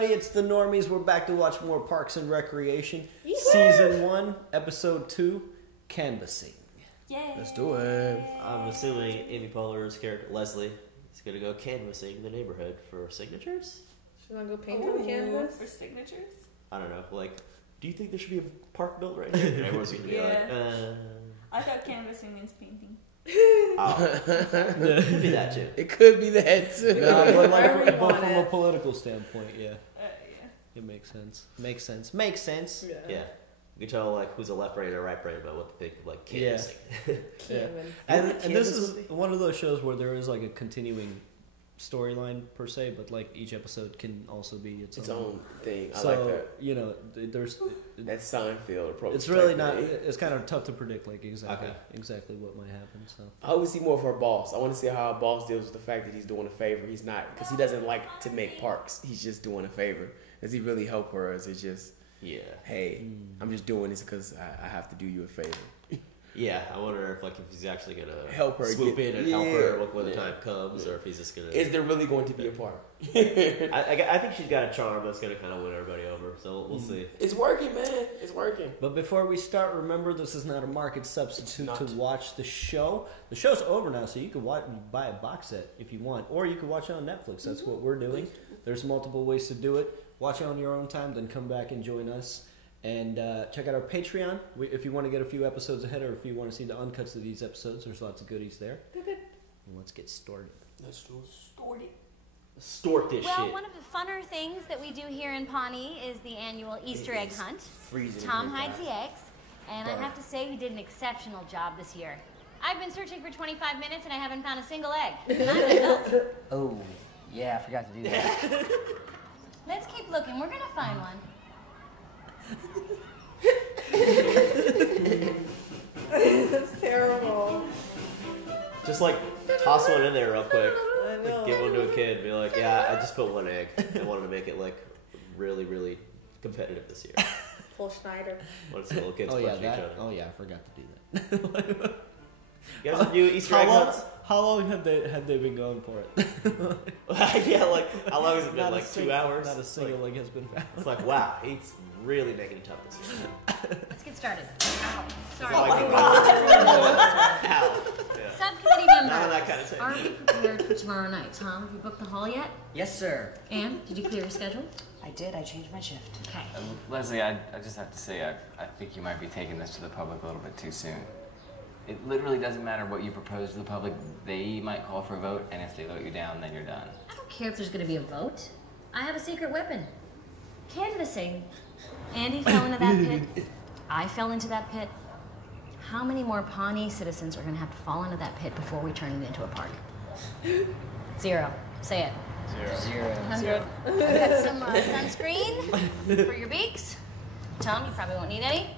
everybody, it's the Normies. We're back to watch more Parks and Recreation. Season 1, Episode 2, Canvassing. Yay! Let's do it. I'm assuming Amy Poehler's character, Leslie, is going to go canvassing the neighborhood for signatures? Should I go paint on the canvas? For signatures? I don't know. Like, do you think there should be a park built right here? And everyone's going to be like, I thought canvassing means painting. Oh. It could be that too. It could be that too. No, but Wherever you from want a it. political standpoint, yeah. Yeah. It makes sense. Makes sense. Makes sense. Yeah. You can tell like who's a left brain and a right brain about what they think of like canvassing. Yeah. And this is one of those shows where there is like a continuing storyline per se, but like each episode can also be its own thing. I so, like that. You know, there's That Seinfeld approach. it's really not. It's kind of tough to predict like exactly what might happen. So I always see more of her boss. I want to see how her boss deals with the fact that he's doing a favor. He's not, because he doesn't like to make parks. He's just doing a favor. Does he really help her, or is it just, hey, I'm just doing this because I have to do you a favor? Yeah, I wonder if he's actually gonna help her swoop in and help her when the time comes, or if he's just gonna. Is there really going to be a park? I think she's got a charm that's gonna kind of win everybody over. So we'll see. It's working, man. It's working. But before we start, remember this is not a market substitute to watch the show. The show's over now, so you can buy a box set if you want, or you can watch it on Netflix. That's what we're doing. There's multiple ways to do it. Watch it on your own time, then come back and join us. And check out our Patreon if you want to get a few episodes ahead, or if you want to see the uncuts of these episodes. There's lots of goodies there. And let's get started. Let's do it. Stort this shit. Well, one of the funner things that we do here in Pawnee is the annual Easter egg hunt. Tom hides the eggs, and I have to say he did an exceptional job this year. I've been searching for 25 minutes and I haven't found a single egg. Oh, yeah, I forgot to do that. Let's keep looking. We're gonna find one. That's terrible. Just toss one in there real quick. I know. Give one to a kid. Be like, yeah, I just put one egg. I wanted to make it really, really competitive this year. Full Schneider. Want to see little kids Oh punching yeah, each other. I forgot to do that. You guys do Easter egg hunts? How long had they been going for it? Yeah, how long has it been? 2 hours? Not a single egg has been found. It's wow, it's really making it tough this year. Let's get started. Ow. Sorry. Oh my God. Ow. Yeah. Subcommittee members, None of that kind of thing. are we prepared for tomorrow night? Tom, have you booked the hall yet? Yes, sir. And did you clear your schedule? I did. I changed my shift. Okay. Leslie, I just have to say, I think you might be taking this to the public a little bit too soon. It literally doesn't matter what you propose to the public. They might call for a vote, and if they vote you down, then you're done. I don't care if there's going to be a vote. I have a secret weapon. Canvassing. Andy fell into that pit. I fell into that pit. How many more Pawnee citizens are going to have to fall into that pit before we turn it into a park? 0. Say it. 0. I've got some sunscreen for your beaks. Tom, you probably won't need any.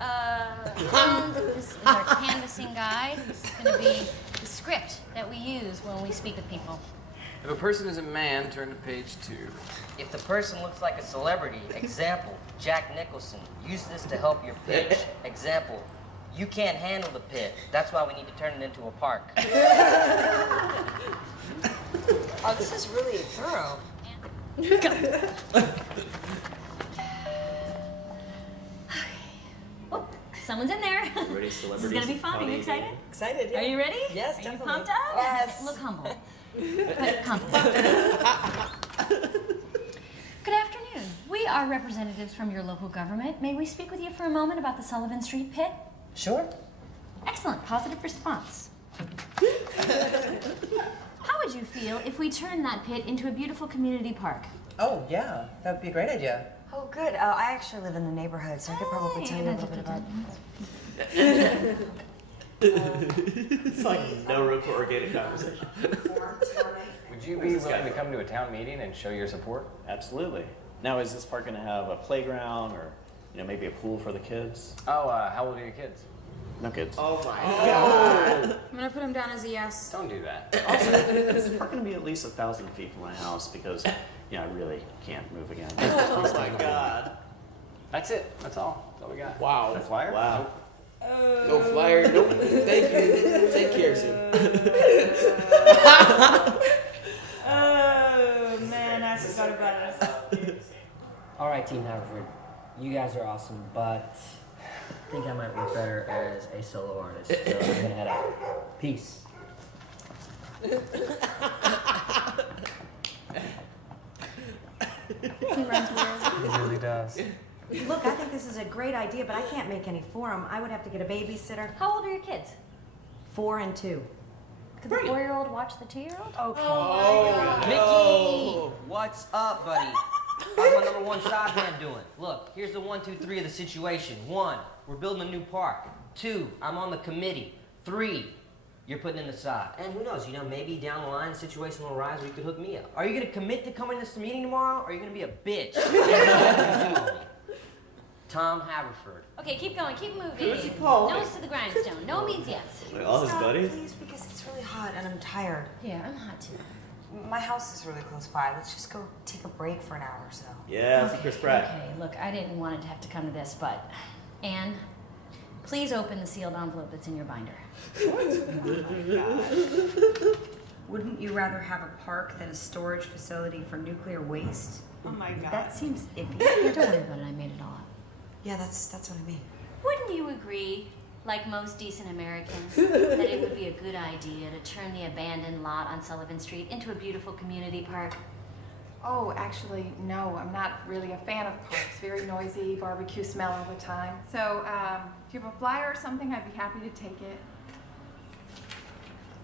And this is our canvassing guide. This is going to be the script that we use when we speak with people. If a person is a man, turn to page 2. If the person looks like a celebrity, example, Jack Nicholson, use this to help your pitch. Example, you can't handle the pit. That's why we need to turn it into a park. Oh, this is really thorough. Oh, someone's in there. Ready, This is going to be fun. Are you excited? Excited, yeah. Are you ready? Yes, Are definitely. you pumped up? Yes. Look humble. But comfortable. Good afternoon. We are representatives from your local government. May we speak with you for a moment about the Sullivan Street pit? Sure. Excellent. Positive response. How would you feel if we turned that pit into a beautiful community park? Oh, yeah. That would be a great idea. Oh, good. I actually live in the neighborhood, so I could probably tell you a little bit about It's no room for organic conversation. Would you be willing to come to a town meeting and show your support? Absolutely. Now, is this park going to have a playground or, maybe a pool for the kids? Oh, how old are your kids? No kids. Oh my God. I'm gonna put him down as a yes. Don't do that. Also, is the park going to be at least 1,000 feet from my house because, I really can't move again. Oh my God. That's it. That's all. That's all we got. Wow. No flyer? Wow. No flyer. Nope. Thank you. Take care, sir. Oh man, that's forgot about us. All right, Team Haverford, you guys are awesome, but I think I might work better as a solo artist. So I'm gonna head out. Peace. He runs weird. He really does. Look, I think this is a great idea, but I can't make any for him. I would have to get a babysitter. How old are your kids? 4 and 2. Could the 4-year-old watch the 2-year-old? Okay. Oh, Mickey! What's up, buddy? How's my number one side man doing? Look, here's the 1, 2, 3 of the situation. 1, we're building a new park. 2, I'm on the committee. 3, you're putting in the side. And who knows, maybe down the line, the situation will arise where you could hook me up. Are you gonna commit to coming to this meeting tomorrow, or are you gonna be a bitch? Tom Haverford. Okay, keep going, keep moving. Who's he calling? Nose to the grindstone. No means yes. Like all his Stop, buddies? please, because it's really hot and I'm tired. Yeah, I'm hot too. My house is really close by. Let's just go take a break for an hour or so. Yeah, it's Chris Pratt. Okay, look, I didn't want it to have to come to this, but Anne, please open the sealed envelope that's in your binder. Wouldn't you rather have a park than a storage facility for nuclear waste? Oh my god. That seems iffy. Don't worry about it, I made it all up. Yeah, that's what I mean. Wouldn't you agree, like most decent Americans, that it would be a good idea to turn the abandoned lot on Sullivan Street into a beautiful community park? Oh, actually, no, I'm not really a fan of parks. Very noisy, barbecue smell all the time. So, do you have a flyer or something? I'd be happy to take it.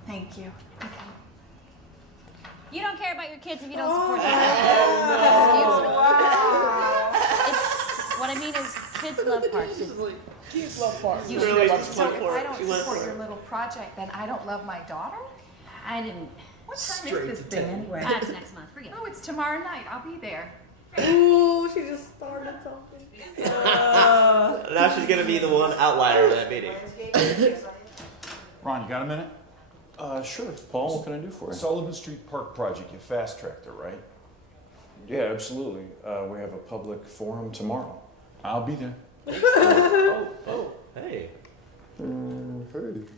Thank you. Okay. You don't care about your kids if you don't support them. What I mean is, kids love parks. Kids love parks. You really love so if I don't She went support for your it. little project, then I don't love my daughter? I didn't. What time Straight is this to thing ten. anyway? That's next month. Forget it. Oh, it's tomorrow night. I'll be there. Ooh, she just started something. Now she's gonna be the one outlier of that meeting. Ron, you got a minute? Sure. Paul, what can I do for you? Sullivan Street Park project, you fast-tracked it, right? Yeah, absolutely. We have a public forum tomorrow. I'll be there. Oh, hey. Hey. You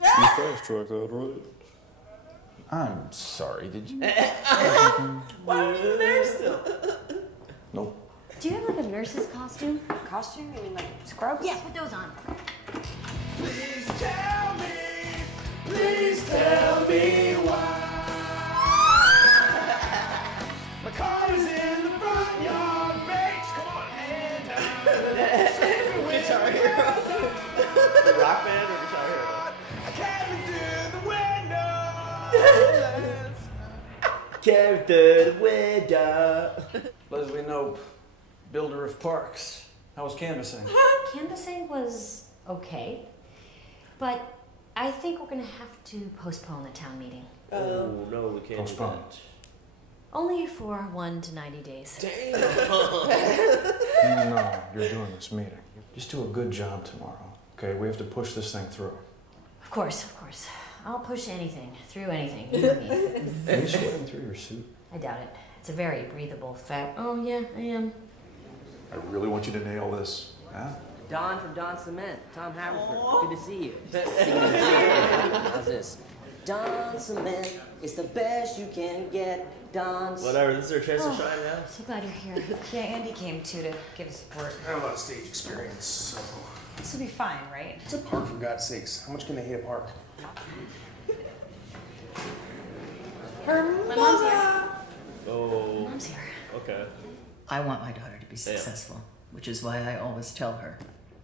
fast-tracked that, right? I'm sorry, did you? Why are you there still? Nope. Do you have like a nurse's costume? Costume? You mean like scrubs? Yeah, put those on. Please tell me why. My car is in the front yard, babes. Come on, hand down. Guitar Hero. The rock band or Guitar Hero? I can't do the window. Came through the window. Leslie Knope, builder of parks. How was canvassing? Canvassing was okay, but I think we're gonna have to postpone the town meeting. Oh, no, we can't Postpone. do that. Only for 1 to 90 days. Damn. No, you're doing this meeting. Just do a good job tomorrow, okay? We have to push this thing through. Of course, of course. I'll push anything, through anything. You know me. Are you sweating through your suit? I doubt it. It's a very breathable fat. Oh yeah, I am. I really want you to nail this. Huh? Don from Don Cement. Tom Haverford. Good to see you. How's this? Don Cement is the best you can get. Don's. Whatever, this is our chance to shine now. So glad you're here. Yeah, Andy came too to give us support. I have a lot of stage experience, so. This will be fine, right? It's a park, for God's sakes. How much can they hate a park? My mom's here. Oh. Mom's here. Okay. I want my daughter to be successful, which is why I always tell her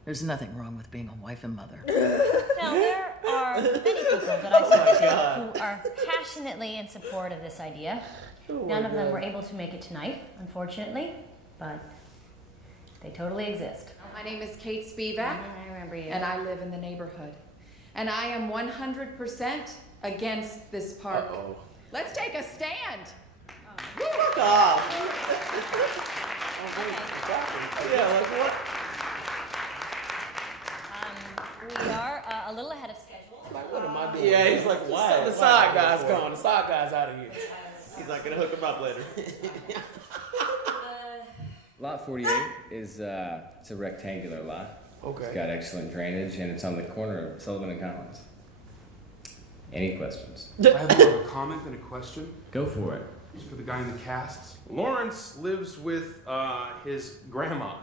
there's nothing wrong with being a wife and mother. Now, there are many people that I spoke to who are passionately in support of this idea. None of them were able to make it tonight, unfortunately, but they totally exist. My name is Kate Spivak. I remember you. And I live in the neighborhood. And I am 100% against this park. Uh-oh. Let's take a stand. Stop. Yeah, like what? We are a little ahead of schedule. Like, what am I doing? Yeah, he's like, why? The side guy's gone. The side guy's out of here. He's not gonna hook him up later. Lot 48 is it's a rectangular lot. Okay. It's got excellent drainage, and it's on the corner of Sullivan and Collins. Any questions? I have more of a comment than a question. Go for it. is for the guy in the casts. Lawrence lives with his grandma,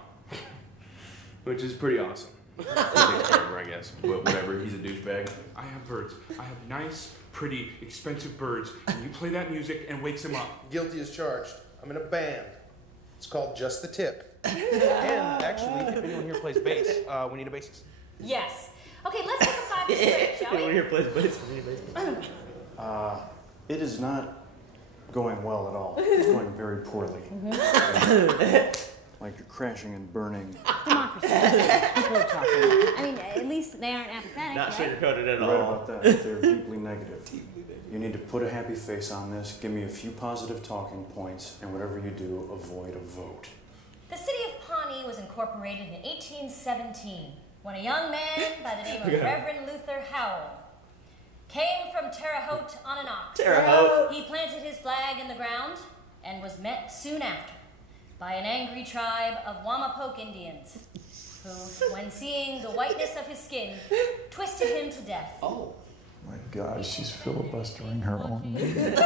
which is pretty awesome. Forever, I guess, but whatever. He's a douchebag. I have birds. I have nice, pretty, expensive birds, and you play that music and wakes him up. Guilty as charged. I'm in a band. It's called Just the Tip. And actually, if anyone here plays bass, we need a bassist. Yes. Okay, let's take a 5-minute break, shall we? Anyone here plays bass? We need a bass. It is not going well at all. It's going very poorly. Like you're crashing and burning. Democracy. People are talking. I mean, at least they aren't apathetic. Not right? sugarcoated at all. Right about that. They're deeply negative. You need to put a happy face on this, give me a few positive talking points, and whatever you do, avoid a vote. The city of Pawnee was incorporated in 1817 when a young man by the name of Reverend Luther Howell came from Terre Haute on an ox. Terre Haute. He planted his flag in the ground and was met soon after by an angry tribe of Wamapoke Indians who, when seeing the whiteness of his skin, twisted him to death. Oh. My God, she's filibustering her own lady. Filibuster!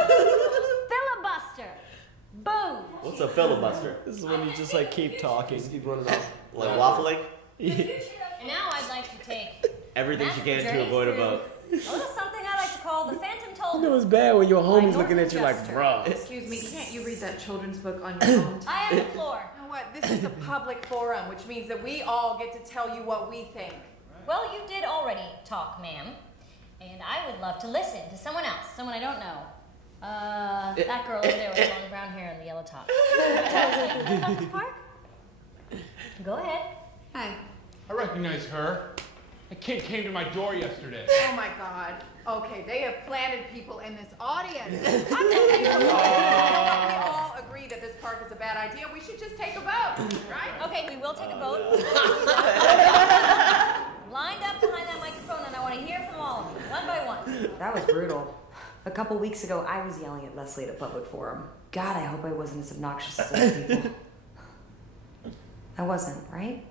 Boom! What's a filibuster? This is when you just like keep talking. Just keep running off. Like waffling? And now I'd like to take Everything she can to avoid a vote. a little something I like to call the Phantom Toll. You know it's bad when your homie's looking at you like, bruh. Excuse me, can't you read that children's book on your phone? I have the floor. You know what? This is a public forum, which means that we all get to tell you what we think. Well, you did already talk, ma'am. And I would love to listen to someone else, someone I don't know. That girl over there with the long brown hair and the yellow top. About this park? Go ahead. Hi. I recognize her. A kid came to my door yesterday. Oh my God. Okay, they have planted people in this audience. I'm telling you, we all agree that this park is a bad idea. We should just take a vote, right? Okay, we will take a vote. Lined up behind that microphone, and I want to hear from all of you, one by one. That was brutal. A couple weeks ago, I was yelling at Leslie at a public forum. God, I hope I wasn't as obnoxious as those people. I wasn't, right?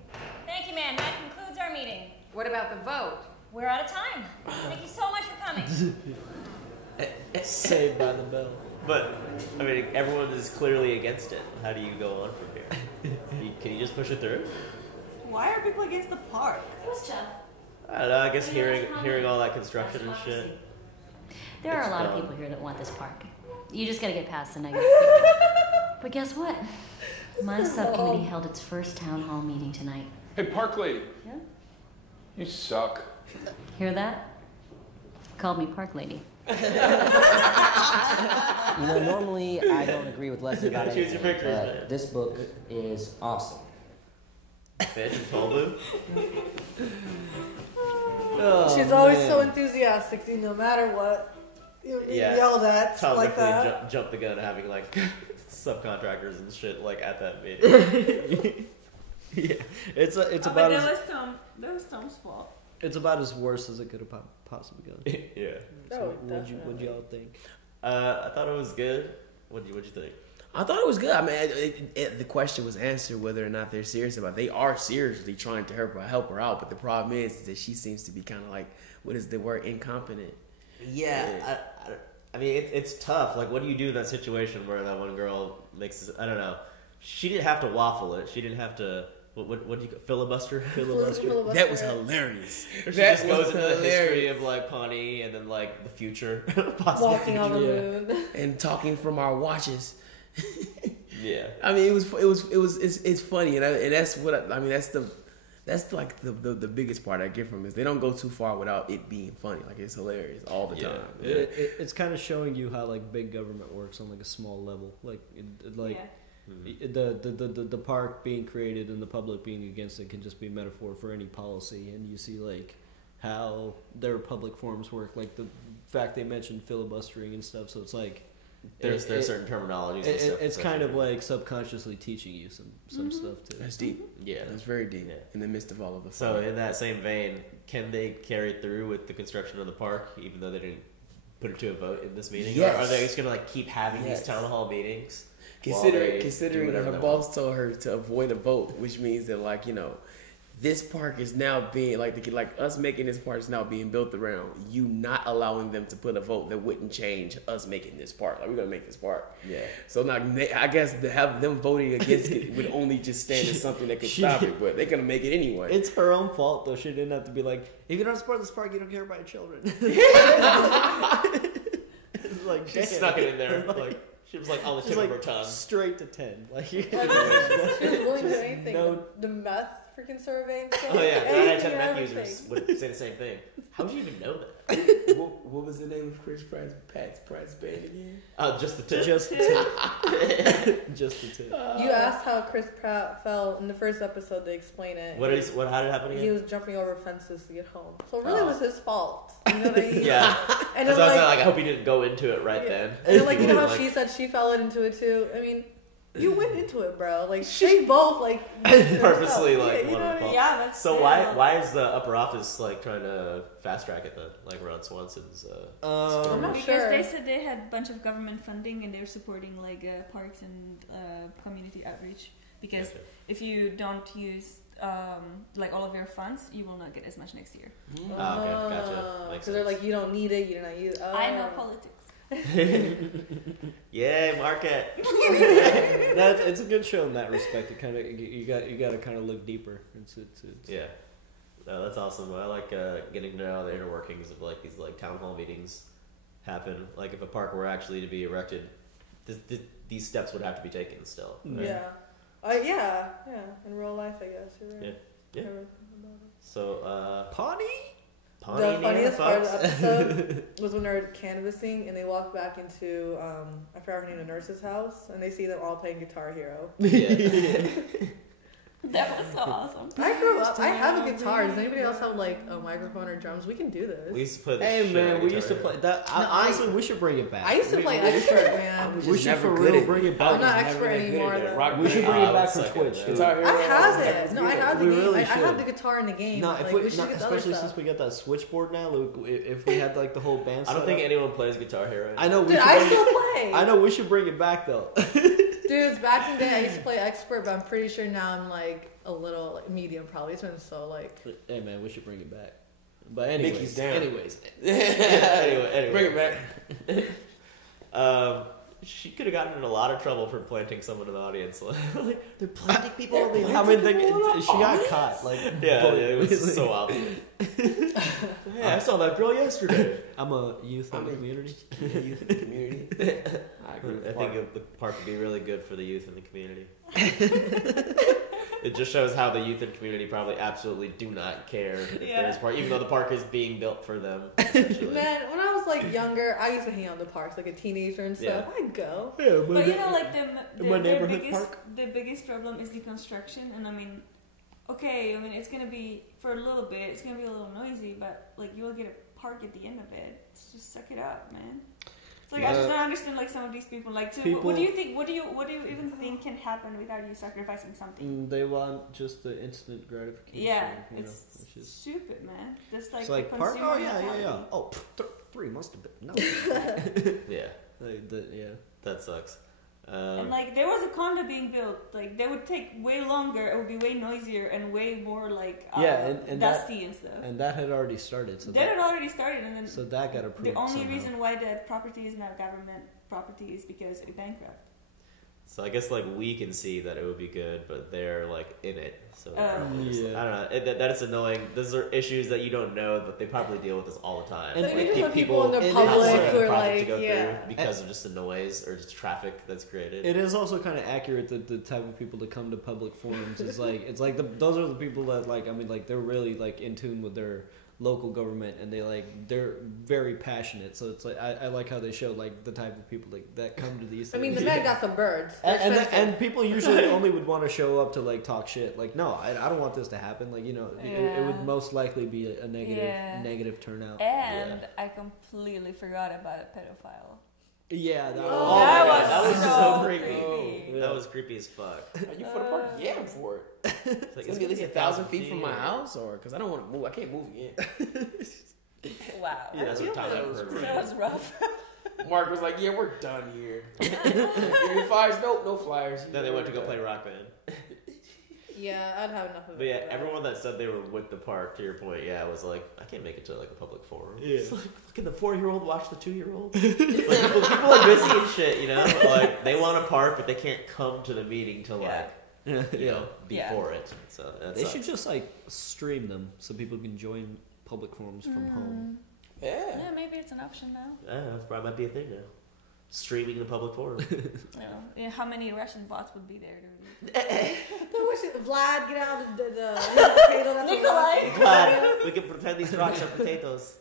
Thank you, ma'am. That concludes our meeting. What about the vote? We're out of time. Thank you so much for coming. Saved by the bell. But, I mean, everyone is clearly against it. How do you go on from here? Can you just push it through? Why are people against the park? It was tough. I don't know, I guess hearing all that construction and shit. There are a lot of people here that want this park. You just gotta get past the negative. But guess what? My subcommittee held its first town hall meeting tonight. Hey, park lady. Yeah? You suck. Hear that? Called me park lady. You know, normally I don't agree with Leslie about Choose anything, your pictures, but man. this book is awesome. Fish and toll She's always so enthusiastic, no matter what. You yelled at Tom like definitely that. jumped the gun having like subcontractors and shit like at that meeting. Yeah, it's Oh, about that was Tom's fault. it's about as worse as it could have possibly gone. Yeah. So what'd y'all think? I thought it was good. What'd you think? I thought it was good. I mean, the question was answered whether or not they're serious about it. They are seriously trying to help her out, but the problem is that she seems to be kind of like, what is the word, incompetent. Yeah, I mean, it's tough. Like, what do you do in that situation where that one girl makes, I don't know, she didn't have to waffle it. She didn't have to, what do you call filibuster? Filibuster. That was hilarious. She just goes into the history of, like, Pawnee and then, like, the future. Walking on the moon. And talking from our watches. Yeah. I mean, it's funny, and that's what I mean. That's like the biggest part I get from it is they don't go too far without it being funny. Like, it's hilarious all the time. Yeah. It's kind of showing you how like big government works on like a small level. Like the park being created and the public being against it can just be a metaphor for any policy. And you see like how their public forums work. Like the fact they mentioned filibustering and stuff. So it's like. There's certain terminologies and stuff. It's kind of like subconsciously teaching you some stuff too. That's deep. Yeah. That's very deep in the midst of all of the So fun. in that same vein, can they carry through with the construction of the park even though they didn't put it to a vote in this meeting? Yes. Or are they just going to like keep having these town hall meetings? Considering that her boss told her to avoid a vote, which means that, like, you know, this park is now being like us making this park is now being built around you not allowing them to put a vote that wouldn't change us making this park. Like we're gonna make this park. Yeah. So now I guess to have them voting against it would only just stand as something that could stop it, but they're gonna make it anyway. It's her own fault though. She didn't have to be like, if you don't support this park, you don't care about your children. It's like she snuck it in there. Like she was like on the tip of her tongue. Straight to 10. Like she was willing to do anything. No. The meth freaking survey and stuff. Oh yeah, 9 out of 10 Anything, meth users would say the same thing. How would you even know that? What was the name of Chris Pratt's band again? Just the tip. Just the tip. Just the tip. You asked how Chris Pratt fell in the first episode. They explain it. How did it happen again? He was jumping over fences to get home, so it really was his fault. You know what I mean? Yeah. And That's then, why I was like, I hope he didn't go into it right then. And like, you know how she said she fell into it too. I mean, you went into it, bro. Like they both like purposely like you know one of them. Yeah, that's so why is the upper office like trying to fast track it then? Like Ron Swanson's I'm not because sure. they said they had a bunch of government funding and they were supporting like parks and community outreach. Because if you don't use like all of your funds, you will not get as much next year. Okay, gotcha. Because they're like, you don't need it, you don't use it. I know politics. Yay, market. It's a good show in that respect. It kind of you got to kind of look deeper. It's yeah. No, that's awesome. I like getting to know the inner workings of like these like town hall meetings happen. Like if a park were actually to be erected, these steps would have to be taken still. Right? Yeah. In real life, I guess you're right. Yeah. So Pawnee. The funniest part of the episode was when they're canvassing and they walk back into I forgot her name, the nurse's house, and they see them all playing Guitar Hero. Yeah. That was so awesome. I grew up. I have a guitar. Does anybody else have like a microphone or drums? We can do this. We used to play the Hey shit man, out we of used to guitar. play that. Honestly, we should bring it back. I used to play expert, man. We should for real bring it back. I'm not expert anymore though. We should bring it back for Twitch. I have it. No, I have the We game. really I have should. the guitar in the game. No, Like, if we we, should get the other especially stuff. since we got that switchboard now, if we had like the whole band. I don't think anyone plays Guitar Hero. I know. Dude, I still play. I know. We should bring it back though. Dudes, back in the day, I used to play expert, but I'm pretty sure now I'm like a little like, medium. Probably it's been so like. Hey man, we should bring it back. But anyways, Mickey's down. anyway, Bring it back. She could have gotten in a lot of trouble for planting someone in the audience. Like they're planting people. I mean, she got caught. Like, it was so obvious. Yeah, I saw that girl yesterday. I'm a youth in the community. Youth in the community. I agree with I Park. think the park would be really good for the youth in the community. It just shows how the youth and community probably absolutely do not care if there's a park, even though the park is being built for them. Man, when I was like younger, I used to hang out in the parks like a teenager and stuff. I'd go. Yeah, But you know, like the the biggest problem is the construction, and I mean, okay, I mean it's gonna be for a little bit, it's gonna be a little noisy, but like you will get a park at the end of it. Just suck it up, man. It's like I just don't understand like some of these people. Like, so what do you think? What do you even think can happen without you sacrificing something? They want just the instant gratification. Yeah, you it's know, which is stupid, man. Just like it's like the park. Oh consumer yeah. mentality. Oh, 3 must have been no. Yeah, yeah. That sucks. And like there was a condo being built, like they would take way longer, it would be way noisier and way more like and dusty and stuff. And that had already started. So that had already started, and then so that got approved. The only somehow. reason why that property is now government property is because it bankrupt. So I guess like we can see that it would be good, but they're like in it, so they're probably just, Yeah. I don't know. That is annoying. Those are issues that you don't know that they probably deal with this all the time. And you just keep have people in the not public wanting who the are project like, to go yeah. through because of just the noise or just traffic that's created. It is also kind of accurate that the type of people that come to public forums is like those are the people that like I mean like they're really like in tune with their local government and they're very passionate. So it's like I like how they show like the type of people like that come to these. I mean, the things. man got some birds. And people usually only would want to show up to like talk shit. Like, no, I don't want this to happen. Like, you know, it would most likely be a negative turnout. And I completely forgot about a pedophile. Yeah, that was so creepy. Oh, that was creepy as fuck. Are you for the park? Yeah, I'm for it. It's like, It's gonna be at least 1,000 feet from my house, or because I don't want to move. I can't move again. Wow. Yeah, that's what Tom heard. That was rough. Mark was like, "Yeah, we're done here. Give me flyers? Nope, no flyers." Then they went to go play Rock Band. Yeah, I'd have enough of it. But yeah, everyone that said they were with the park, to your point, was like, I can't make it to like a public forum. Yeah. It's like, fucking the 4-year-old watch the 2-year-old. Like, people are busy and shit, you know? Like, they want a park, but they can't come to the meeting to like, before it. So they should just like stream them so people can join public forums from home. Yeah, maybe it's an option now. Yeah, that probably might be a thing now. Streaming the public forum. Yeah, how many Russian bots would be there to Vlad, get out the potato. That's Nikolai. Vlad, we can pretend these rocks are potatoes.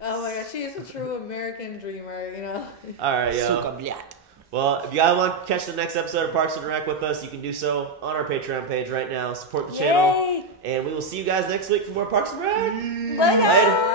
Oh my god, she is a true American dreamer, you know. Alright, yo. Well, if you guys want to catch the next episode of Parks and Rec with us, you can do so on our Patreon page right now. Support the channel. And we will see you guys next week for more Parks and Rec. Bye, guys. Later.